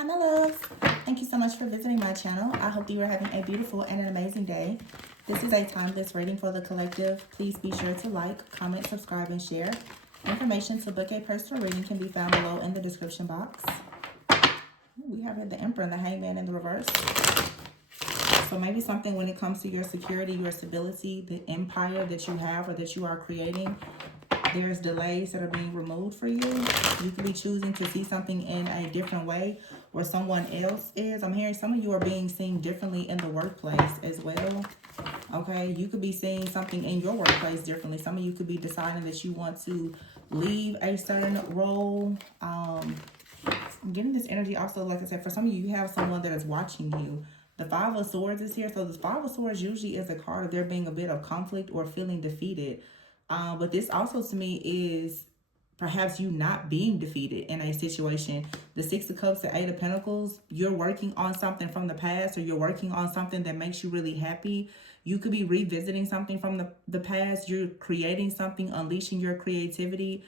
Hi, my loves. Thank you so much for visiting my channel. I hope that you are having a beautiful and an amazing day. This is a timeless reading for the collective. Please be sure to like, comment, subscribe, and share. Information to book a personal reading can be found below in the description box. We have here the Emperor and the Hangman in the reverse. So maybe something when it comes to your security, your stability, the empire that you have or that you are creating, there's delays that are being removed for you. You could be choosing to see something in a different way where someone else is. I'm hearing some of you are being seen differently in the workplace as well. Okay, you could be seeing something in your workplace differently. Some of you could be deciding that you want to leave a certain role. I'm getting this energy also, like I said, for some of you, you have someone that is watching you. The Five of Swords is here. So the Five of Swords usually is a card of there being a bit of conflict or feeling defeated. But this also to me is perhaps you not being defeated in a situation. The Six of Cups, the Eight of Pentacles, you're working on something from the past, or you're working on something that makes you really happy. You could be revisiting something from the past. You're creating something, unleashing your creativity.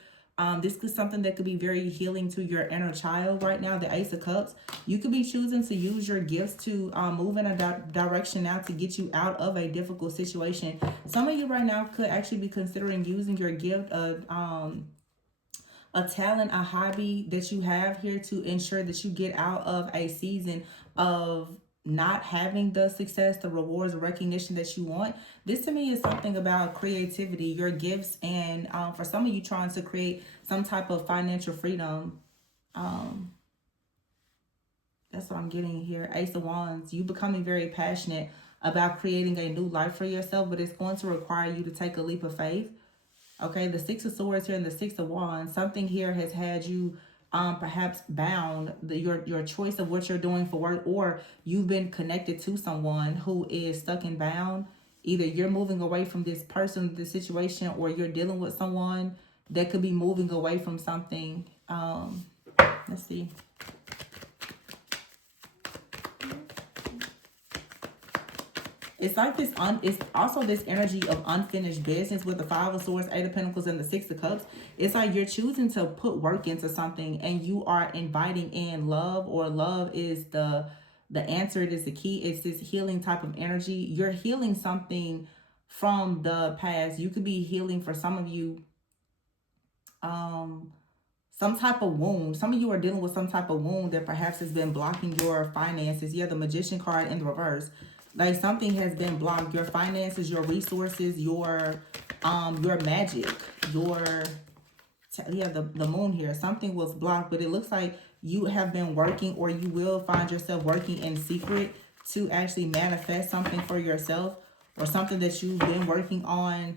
This is something that could be very healing to your inner child right now, the Ace of Cups. You could be choosing to use your gifts to move in a direction now to get you out of a difficult situation. Some of you right now could actually be considering using your gift of a talent, a hobby that you have here to ensure that you get out of a season of not having the success, the rewards, the recognition that you want. This to me is something about creativity, your gifts, and for some of you trying to create some type of financial freedom. That's what I'm getting here. Ace of Wands, you becoming very passionate about creating a new life for yourself, but it's going to require you to take a leap of faith. Okay, the Six of Swords here and the Six of Wands, something here has had you perhaps bound, your choice of what you're doing for work, or you've been connected to someone who is stuck and bound. Either you're moving away from this person, this situation, or you're dealing with someone that could be moving away from something. Let's see. It's like this, it's also this energy of unfinished business with the Five of Swords, Eight of Pentacles, and the Six of Cups. It's like you're choosing to put work into something and you are inviting in love, or love is the answer. It is the key. It's this healing type of energy. You're healing something from the past. You could be healing, for some of you, some type of wound. Some of you are dealing with some type of wound that perhaps has been blocking your finances. Yeah, the Magician card in the reverse. Like something has been blocked. Your finances, your resources, your magic, the moon here. Something was blocked, but it looks like you have been working, or you will find yourself working in secret to actually manifest something for yourself, or something that you've been working on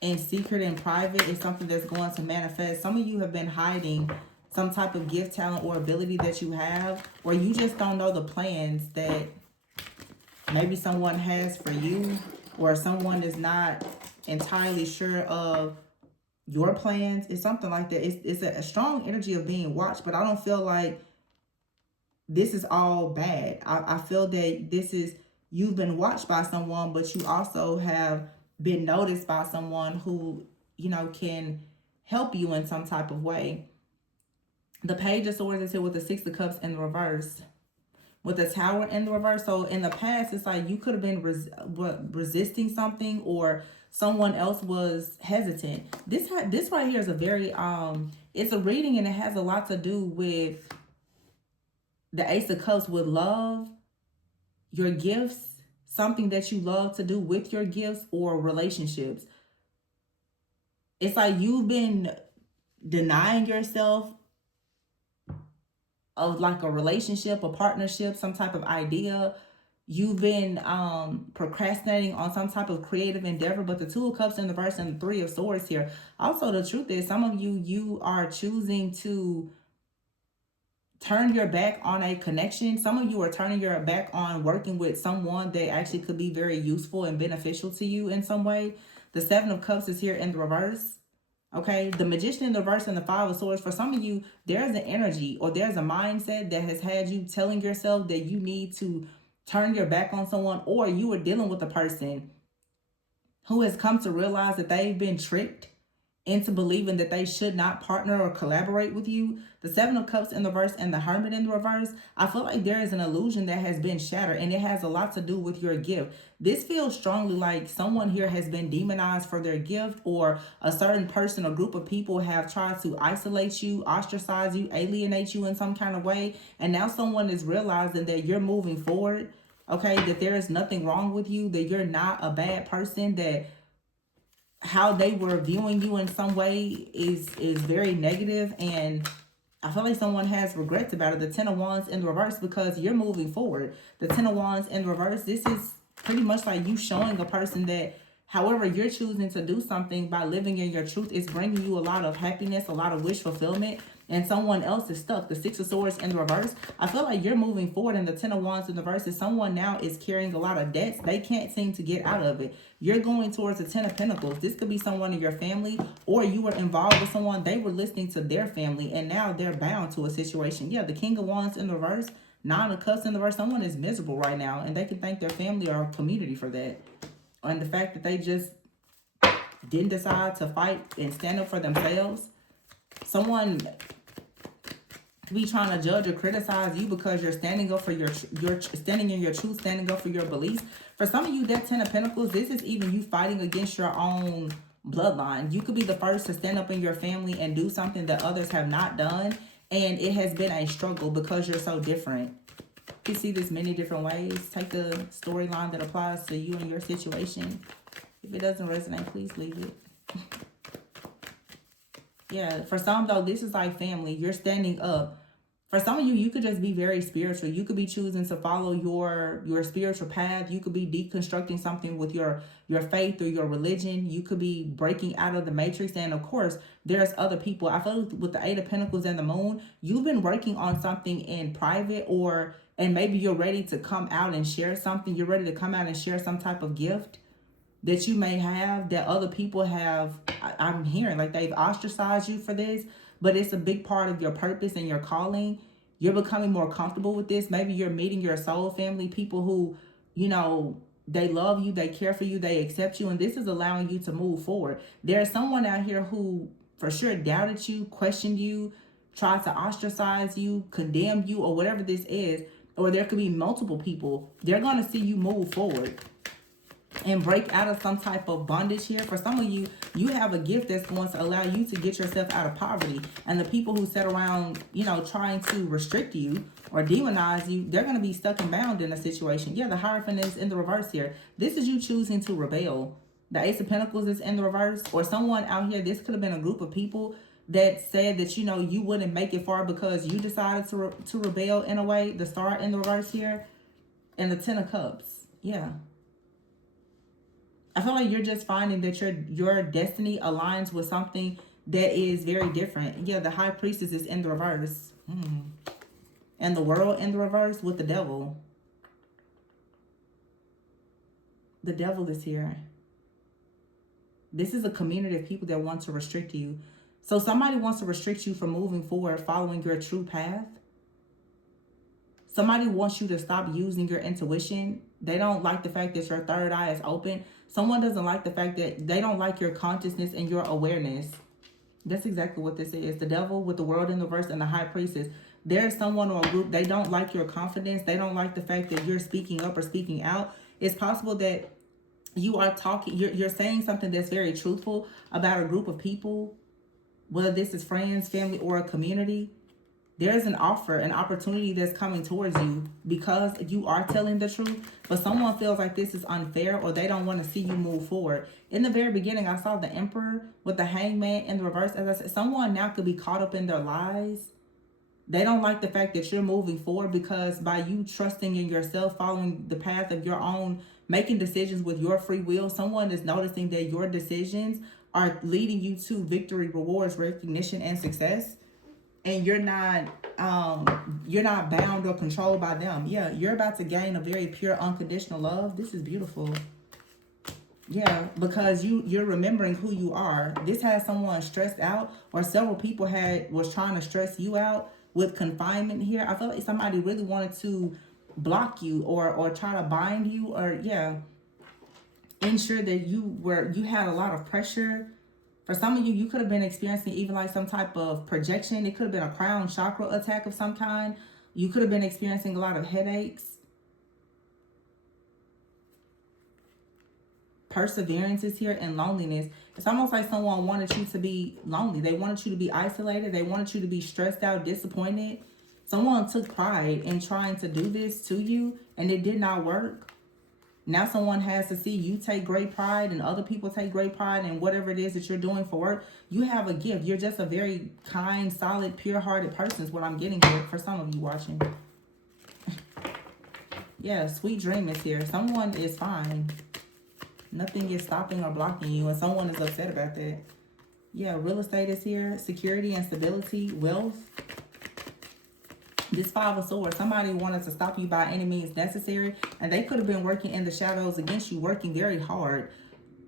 in secret and private is something that's going to manifest. Some of you have been hiding some type of gift, talent, or ability that you have, or you just don't know the plans that maybe someone has for you, or someone is not entirely sure of your plans. It's something like that. It's a strong energy of being watched, but I don't feel like this is all bad. I feel that this is, you've been watched by someone, but you also have been noticed by someone who, can help you in some type of way. The Page of Swords is here with the Six of Cups in the reverse, with the Tower in the reverse. So in the past, it's like you could have been resisting something, or someone else was hesitant. This right here is a very it's a reading, and it has a lot to do with the Ace of Cups, with love, your gifts, something that you love to do with your gifts, or relationships. It's like you've been denying yourself of like a relationship, a partnership, some type of idea. You've been procrastinating on some type of creative endeavor. But the Two of Cups in the verse and the Three of Swords here. Also, the truth is, some of you are choosing to turn your back on a connection. Some of you are turning your back on working with someone that actually could be very useful and beneficial to you in some way. The Seven of Cups is here in the reverse. Okay, the Magician in the reverse and the Five of Swords. For some of you, there's an energy, or there's a mindset that has had you telling yourself that you need to turn your back on someone, or you are dealing with a person who has come to realize that they've been tricked into believing that they should not partner or collaborate with you. The Seven of Cups in the reverse and the Hermit in the reverse, I feel like there is an illusion that has been shattered, and it has a lot to do with your gift. This feels strongly like someone here has been demonized for their gift, or a certain person or group of people have tried to isolate you, ostracize you, alienate you in some kind of way, and now someone is realizing that you're moving forward, okay, that there is nothing wrong with you, that you're not a bad person, that how they were viewing you in some way is very negative, and I feel like someone has regrets about it. The Ten of Wands in the reverse, because you're moving forward. The Ten of Wands in the reverse, this is pretty much like you showing a person that however you're choosing to do something by living in your truth is bringing you a lot of happiness, a lot of wish fulfillment, and someone else is stuck. The Six of Swords in the reverse, I feel like you're moving forward, and the Ten of Wands in the reverse is someone now is carrying a lot of debts. They can't seem to get out of it. You're going towards the Ten of Pentacles. This could be someone in your family, or you were involved with someone, they were listening to their family, and now they're bound to a situation. Yeah, the King of Wands in the reverse, Nine of Cups in the reverse, someone is miserable right now, and they can thank their family or community for that. And the fact that they just didn't decide to fight and stand up for themselves. Someone could be trying to judge or criticize you because you're standing up for your standing in your truth, standing up for your beliefs. For some of you, that Ten of Pentacles, this is even you fighting against your own bloodline. You could be the first to stand up in your family and do something that others have not done, and it has been a struggle because you're so different. You can see this many different ways. Take the storyline that applies to you and your situation. If it doesn't resonate, please leave it. Yeah, for some though, this is like family. You're standing up. For some of you, you could just be very spiritual. You could be choosing to follow your spiritual path. You could be deconstructing something with your faith or your religion. You could be breaking out of the matrix. And of course, there's other people. I feel like with the Eight of Pentacles and the Moon, you've been working on something in private, and maybe you're ready to come out and share something. You're ready to come out and share some type of gift that you may have that other people have. I'm hearing like they've ostracized you for this, but it's a big part of your purpose and your calling. You're becoming more comfortable with this. Maybe you're meeting your soul family, people who, you know, they love you, they care for you, they accept you, and this is allowing you to move forward. There's someone out here who for sure doubted you, questioned you, tried to ostracize you, condemn you, or whatever this is, or there could be multiple people. They're going to see you move forward and break out of some type of bondage here. For some of you, you have a gift that's going to allow you to get yourself out of poverty. And the people who sit around, you know, trying to restrict you or demonize you, they're going to be stuck and bound in a situation. Yeah, the Hierophant is in the reverse here. This is you choosing to rebel. The Ace of Pentacles is in the reverse. Or someone out here, this could have been a group of people that said that, you know, you wouldn't make it far because you decided to rebel in a way. The Star in the reverse here. And the Ten of Cups. Yeah. I feel like you're just finding that your destiny aligns with something that is very different. Yeah, the High Priestess is in the reverse. And the World in the reverse with the Devil. The Devil is here. This is a community of people that want to restrict you. So somebody wants to restrict you from moving forward, following your true path. Somebody wants you to stop using your intuition. They don't like the fact that your third eye is open. Someone doesn't like the fact that they don't like your consciousness and your awareness. That's exactly what this is. The Devil with the World in the reverse and the High Priestess. There's someone or a group, they don't like your confidence. They don't like the fact that you're speaking up or speaking out. It's possible that you are talking, you're saying something that's very truthful about a group of people, whether this is friends, family, or a community. There's an offer, an opportunity that's coming towards you because you are telling the truth, but someone feels like this is unfair or they don't want to see you move forward. In the very beginning, I saw the Emperor with the Hangman in the reverse. As I said, someone now could be caught up in their lies. They don't like the fact that you're moving forward because by you trusting in yourself, following the path of your own, making decisions with your free will, someone is noticing that your decisions are leading you to victory, rewards, recognition, and success. And you're not bound or controlled by them. Yeah, you're about to gain a very pure, unconditional love. This is beautiful. Yeah, because you're remembering who you are. This has someone stressed out, or several people was trying to stress you out with confinement here. I feel like somebody really wanted to block you or try to bind you, or ensure that you had a lot of pressure For some of you, you could have been experiencing even like some type of projection. It could have been a crown chakra attack of some kind. You could have been experiencing a lot of headaches. Perseverance is here, and loneliness. It's almost like someone wanted you to be lonely. They wanted you to be isolated. They wanted you to be stressed out, disappointed. Someone took pride in trying to do this to you, and it did not work. Now someone has to see you take great pride, and other people take great pride in whatever it is that you're doing for work. You have a gift. You're just a very kind, solid, pure-hearted person is what I'm getting here for some of you watching. Yeah, sweet dream is here. Someone is fine. Nothing is stopping or blocking you, and someone is upset about that. Yeah, real estate is here. Security and stability, wealth. This Five of Swords, somebody wanted to stop you by any means necessary, and they could have been working in the shadows against you, working very hard.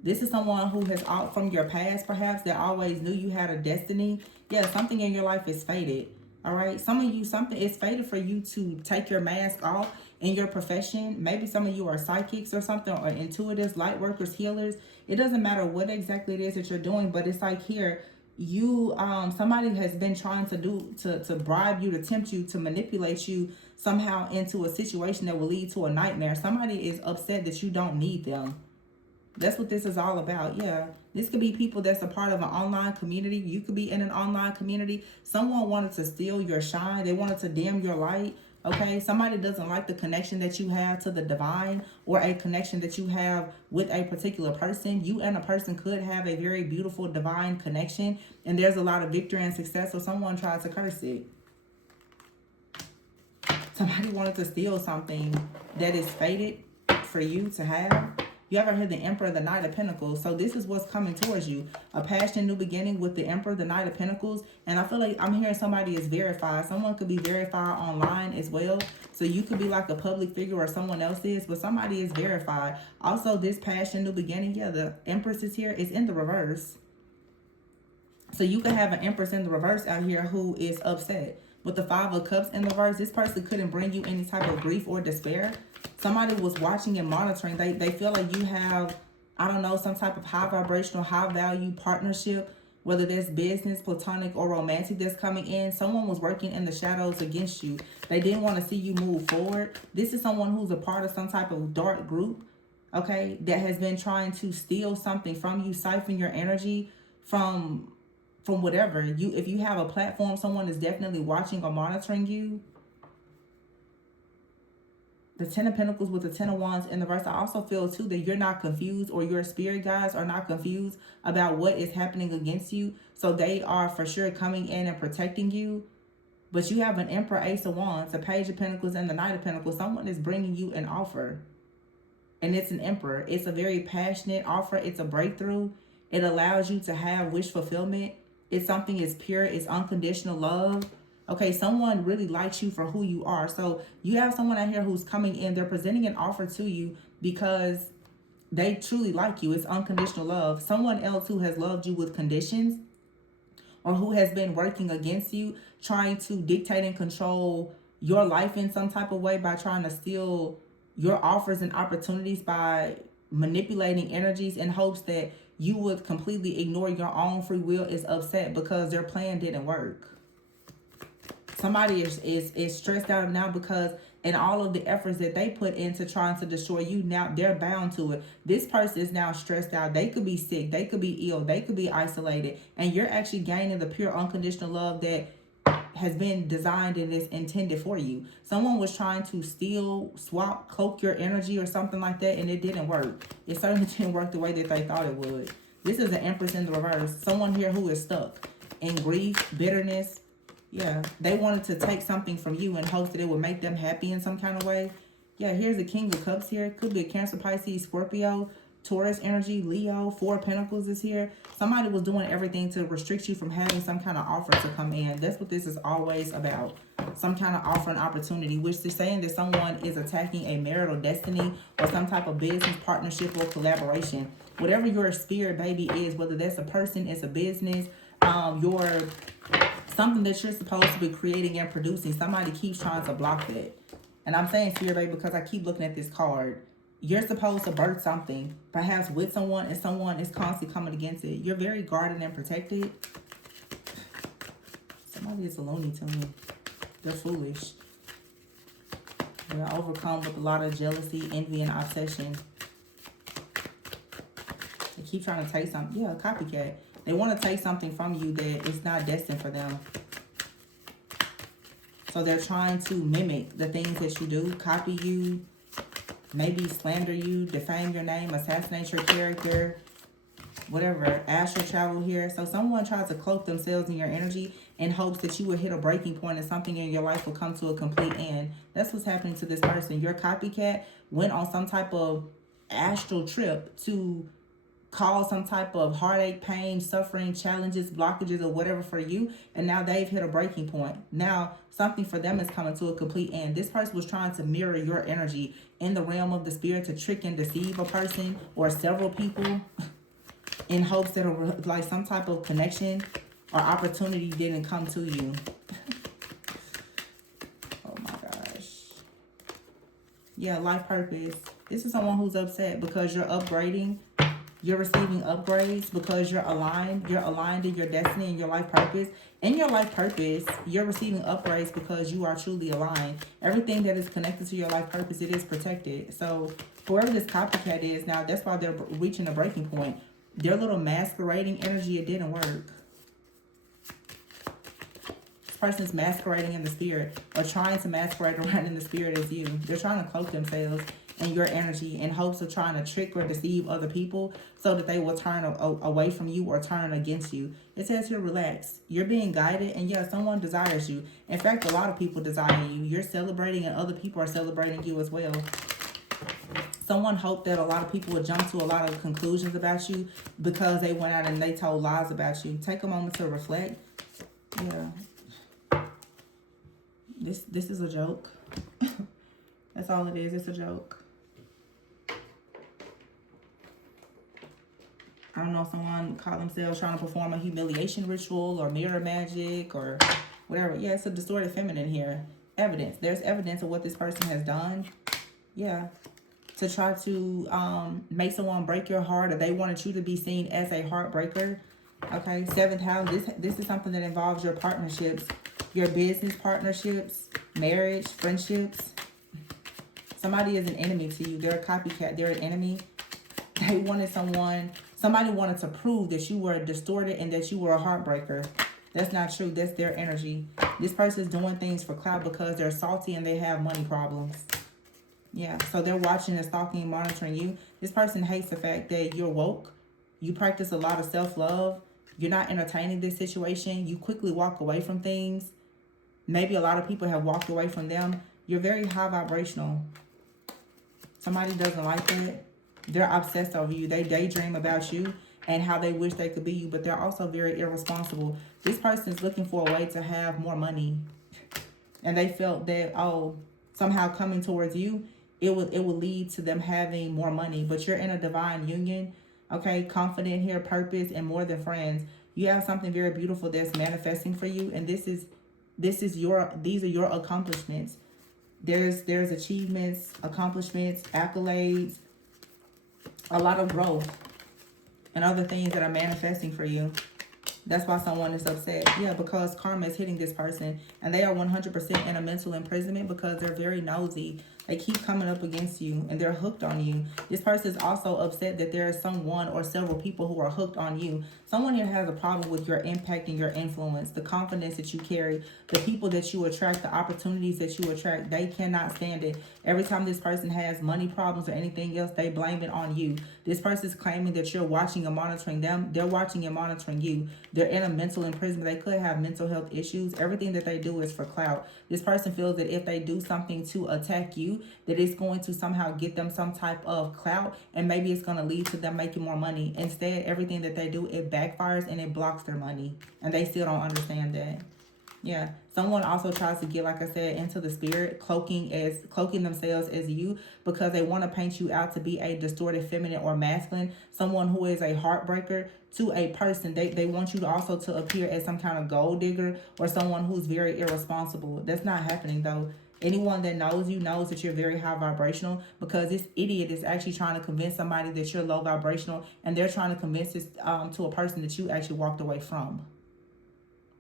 This is someone who has, from your past perhaps, that always knew you had a destiny. Yeah, something in your life is fated. All right, some of you, something is fated for you to take your mask off in your profession. Maybe some of you are psychics or something, or intuitives, light workers, healers. It doesn't matter what exactly it is that you're doing, but it's like here, you somebody has been trying to bribe you, to tempt you, to manipulate you somehow into a situation that will lead to a nightmare. Somebody is upset that you don't need them. That's what this is all about. Yeah, this could be people that's a part of an online community. You could be in an online community. Someone wanted to steal your shine. They wanted to dim your light. Okay, somebody doesn't like the connection that you have to the divine, or a connection that you have with a particular person. You and a person could have a very beautiful divine connection, and there's a lot of victory and success, so someone tried to curse it. Somebody wanted to steal something that is fated for you to have. You ever heard the Emperor, the Knight of Pentacles? So this is what's coming towards you. A passion, new beginning with the Emperor, the Knight of Pentacles. And I feel like I'm hearing somebody is verified. Someone could be verified online as well. So you could be like a public figure, or someone else is, but somebody is verified. Also, this passion, new beginning, yeah, the Empress is here. It's in the reverse. So you could have an Empress in the reverse out here who is upset. With the Five of Cups in the reverse, this person couldn't bring you any type of grief or despair. Somebody was watching and monitoring. They feel like you have, I don't know, some type of high vibrational, high value partnership, whether there's business, platonic, or romantic that's coming in. Someone was working in the shadows against you. They didn't want to see you move forward. This is someone who's a part of some type of dark group, okay, that has been trying to steal something from you, siphon your energy from whatever. If you have a platform, someone is definitely watching or monitoring you. The Ten of Pentacles with the Ten of Wands in the verse. I also feel too that you're not confused, or your spirit guides are not confused about what is happening against you. So they are for sure coming in and protecting you. But you have an Emperor, Ace of Wands, the Page of Pentacles, and the Knight of Pentacles. Someone is bringing you an offer. And it's an Emperor. It's a very passionate offer. It's a breakthrough. It allows you to have wish fulfillment. It's something, it's pure, it's unconditional love. Okay, someone really likes you for who you are. So you have someone out here who's coming in. They're presenting an offer to you because they truly like you. It's unconditional love. Someone else who has loved you with conditions, or who has been working against you, trying to dictate and control your life in some type of way by trying to steal your offers and opportunities, by manipulating energies in hopes that you would completely ignore your own free will, is upset because their plan didn't work. Somebody is stressed out now because in all of the efforts that they put into trying to destroy you, now they're bound to it. This person is now stressed out. They could be sick. They could be ill. They could be isolated. And you're actually gaining the pure unconditional love that has been designed and is intended for you. Someone was trying to steal, swap, cloak your energy or something like that, and it didn't work. It certainly didn't work the way that they thought it would. This is an Empress in the reverse. Someone here who is stuck in grief, bitterness. Yeah, they wanted to take something from you in hopes that it would make them happy in some kind of way. Yeah, here's the King of Cups here. Could be a Cancer, Pisces, Scorpio, Taurus energy, Leo. Four of Pentacles is here. Somebody was doing everything to restrict you from having some kind of offer to come in. That's what this is always about. Some kind of offer and opportunity, which is saying that someone is attacking a marital destiny or some type of business partnership or collaboration. Whatever your spirit baby is, whether that's a person, it's a business, your something that you're supposed to be creating and producing, somebody keeps trying to block that. And I'm saying spirit baby because I keep looking at this card. you're supposed to birth something, perhaps with someone, and someone is constantly coming against it. You're very guarded and protected. Somebody is a loony to me. They're foolish. They're overcome with a lot of jealousy, envy, and obsession. They keep trying to take something. Yeah, a copycat. They want to take something from you that is not destined for them. So they're trying to mimic the things that you do, copy you, maybe slander you, defame your name, assassinate your character, whatever, astral travel here. So someone tries to cloak themselves in your energy in hopes that you will hit a breaking point and something in your life will come to a complete end. That's what's happening to this person. Your copycat went on some type of astral trip to cause some type of heartache, pain, suffering, challenges, blockages, or whatever for you, and now they've hit a breaking point. Now something for them is coming to a complete end. This person was trying to mirror your energy in the realm of the spirit to trick and deceive a person or several people in hopes that like some type of connection or opportunity didn't come to you. Oh my gosh. Yeah, life purpose. This is someone who's upset because you're upgrading. You're receiving upgrades because you're aligned. You're aligned in your destiny and your life purpose. In your life purpose, you're receiving upgrades because you are truly aligned. Everything that is connected to your life purpose, it is protected. So whoever this copycat is now, that's why they're reaching a breaking point. Their little masquerading energy, it didn't work. This person's masquerading in the spirit or trying to masquerade around in the spirit as you. They're trying to cloak themselves and your energy in hopes of trying to trick or deceive other people so that they will turn away from you or turn against you. It says here, relax. You're being guided, and yeah, someone desires you. In fact, a lot of people desire you. You're celebrating, and other people are celebrating you as well. Someone hoped that a lot of people would jump to a lot of conclusions about you because they went out and they told lies about you. Take a moment to reflect. Yeah. This is a joke. That's all it is. It's a joke. I don't know if someone called themselves trying to perform a humiliation ritual or mirror magic or whatever. Yeah, it's a distorted feminine here. Evidence. There's evidence of what this person has done. Yeah. To try to make someone break your heart, or they wanted you to be seen as a heartbreaker. Okay, 7th house. This is something that involves your partnerships, your business partnerships, marriage, friendships. Somebody is an enemy to you. They're a copycat. They're an enemy. They wanted somebody wanted to prove that you were distorted and that you were a heartbreaker. That's not true. That's their energy. This person is doing things for clout because they're salty and they have money problems. Yeah, so they're watching and stalking and monitoring you. This person hates the fact that you're woke. You practice a lot of self-love. You're not entertaining this situation. You quickly walk away from things. Maybe a lot of people have walked away from them. You're very high vibrational. Somebody doesn't like that. They're obsessed over you. They daydream about you and how they wish they could be you, but they're also very irresponsible. This person is looking for a way to have more money. And they felt that, oh, somehow coming towards you, it will lead to them having more money. But you're in a divine union, okay? Confident here, purpose, and more than friends. You have something very beautiful that's manifesting for you, and these are your accomplishments. There's achievements, accomplishments, accolades, a lot of growth, and other things that are manifesting for you. That's why someone is upset. Yeah, because karma is hitting this person, and they are 100% in a mental imprisonment because they're very nosy. They keep coming up against you, and they're hooked on you. This person is also upset that there is someone or several people who are hooked on you. Someone here has a problem with your impact and your influence, the confidence that you carry, the people that you attract, the opportunities that you attract. They cannot stand it. Every time this person has money problems or anything else, they blame it on you. This person is claiming that you're watching and monitoring them. They're watching and monitoring you. They're in a mental imprisonment. They could have mental health issues. Everything that they do is for clout. This person feels that if they do something to attack you, that it's going to somehow get them some type of clout, and maybe it's going to lead to them making more money. Instead, everything that they do, it backfires and it blocks their money, and they still don't understand that. Yeah, someone also tries to get, like I said, into the spirit, cloaking themselves as you because they want to paint you out to be a distorted feminine or masculine, someone who is a heartbreaker to a person. They want you to also to appear as some kind of gold digger or someone who's very irresponsible. That's not happening though. Anyone that knows you knows that you're very high vibrational, because this idiot is actually trying to convince somebody that you're low vibrational, and they're trying to convince this to a person that you actually walked away from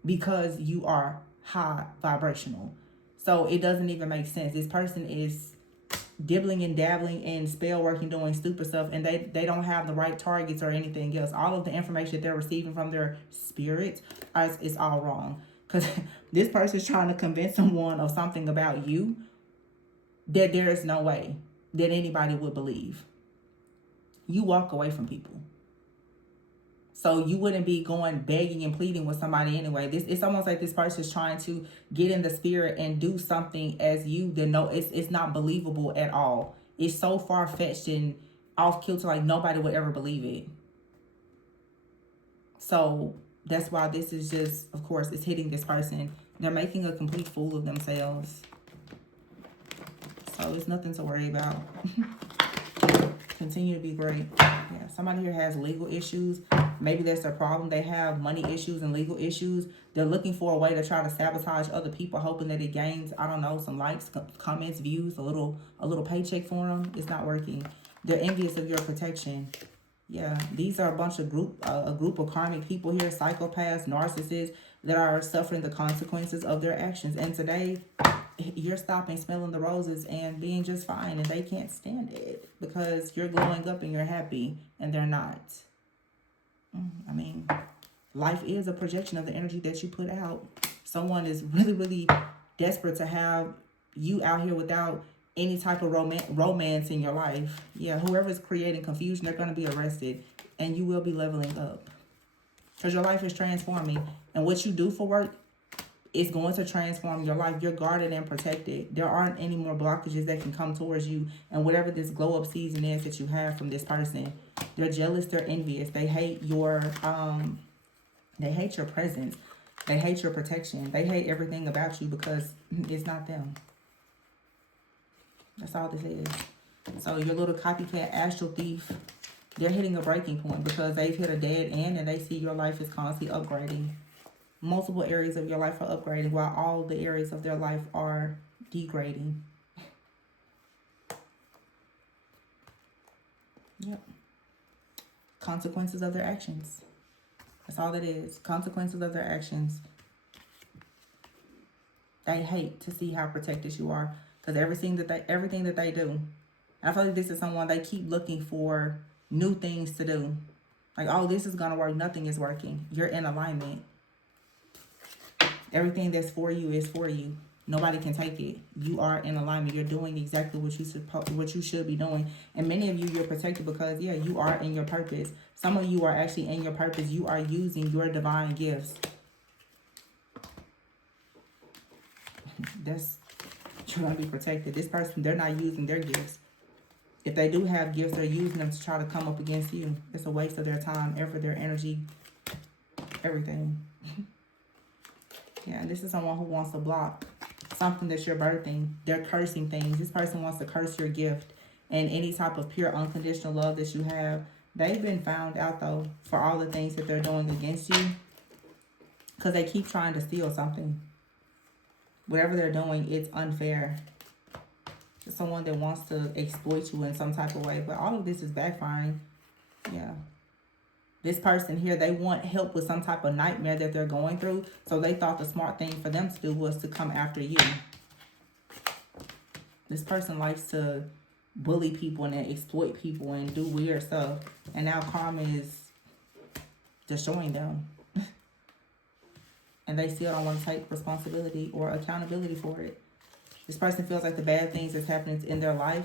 because you are high vibrational. So it doesn't even make sense. This person is dibbling and dabbling and spell working, doing stupid stuff, and they don't have the right targets or anything else. All of the information that they're receiving from their spirit is all wrong. Because this person is trying to convince someone of something about you that there is no way that anybody would believe. You walk away from people. So you wouldn't be going begging and pleading with somebody anyway. It's almost like this person is trying to get in the spirit and do something as you that no, it's not believable at all. It's so far-fetched and off kilter, like nobody would ever believe it. So that's why this is just, of course, it's hitting this person. They're making a complete fool of themselves. So there's nothing to worry about. Continue to be great. Yeah, somebody here has legal issues. Maybe that's their problem. They have money issues and legal issues. They're looking for a way to try to sabotage other people, hoping that it gains, I don't know, some likes, comments, views, a little paycheck for them. It's not working. They're envious of your protection. Yeah, these are a bunch of group of karmic people here, psychopaths, narcissists, that are suffering the consequences of their actions. And today, you're stopping smelling the roses and being just fine, and they can't stand it because you're glowing up and you're happy, and they're not. I mean, life is a projection of the energy that you put out. Someone is really, really desperate to have you out here without any type of romance in your life. Yeah, whoever's creating confusion, they're going to be arrested, and you will be leveling up because your life is transforming, and what you do for work is going to transform your life. You're guarded and protected. There aren't any more blockages that can come towards you, and whatever this glow up season is that you have from this person, they're jealous, they're envious, they hate your presence, they hate your protection, they hate everything about you because it's not them. That's all this is. So your little copycat astral thief, they're hitting a breaking point because they've hit a dead end, and they see your life is constantly upgrading. Multiple areas of your life are upgrading while all the areas of their life are degrading. Yep. Consequences of their actions. That's all it is. Consequences of their actions. They hate to see how protected you are because everything that they do. I feel like this is someone they keep looking for new things to do. Like, oh, this is gonna work. Nothing is working. You're in alignment. Everything that's for you is for you. Nobody can take it. You are in alignment. You're doing exactly what you should be doing. And many of you, you're protected because, yeah, you are in your purpose. Some of you are actually in your purpose. You are using your divine gifts. You're going to be protected. This person, they're not using their gifts. If they do have gifts, they're using them to try to come up against you. It's a waste of their time, effort, their energy, everything. Yeah, and this is someone who wants to block something that you're birthing. They're cursing things. This person wants to curse your gift and any type of pure unconditional love that you have. They've been found out, though, for all the things that they're doing against you because they keep trying to steal something. Whatever they're doing, it's unfair. It's someone that wants to exploit you in some type of way. But all of this is backfiring. Yeah. This person here, they want help with some type of nightmare that they're going through. So they thought the smart thing for them to do was to come after you. This person likes to bully people and exploit people and do weird stuff. And now karma is destroying them. And they still don't want to take responsibility or accountability for it. This person feels like the bad things that's happening in their life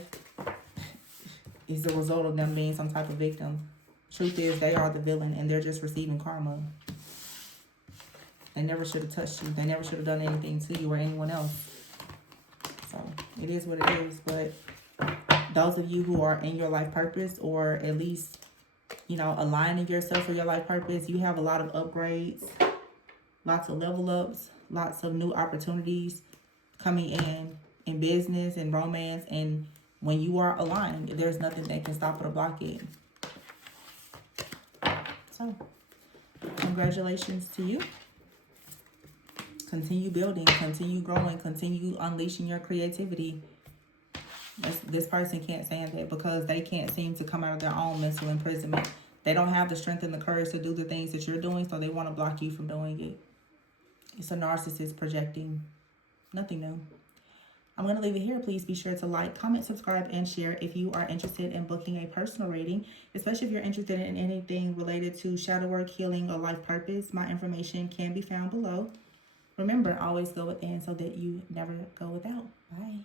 is the result of them being some type of victim. Truth is, they are the villain and they're just receiving karma. They never should have touched you. They never should have done anything to you or anyone else. So it is what it is. But those of you who are in your life purpose, or at least, you know, aligning yourself for your life purpose, you have a lot of upgrades, lots of level ups, lots of new opportunities coming in business and romance. And when you are aligned, there's nothing that can stop it or block it. So, congratulations to you. Continue building, continue growing, continue unleashing your creativity. This person can't stand it because they can't seem to come out of their own mental imprisonment. They don't have the strength and the courage to do the things that you're doing, so they want to block you from doing it. It's a narcissist projecting. Nothing new. I'm going to leave it here. Please be sure to like, comment, subscribe, and share if you are interested in booking a personal reading, especially if you're interested in anything related to shadow work, healing, or life purpose. My information can be found below. Remember, always go within so that you never go without. Bye.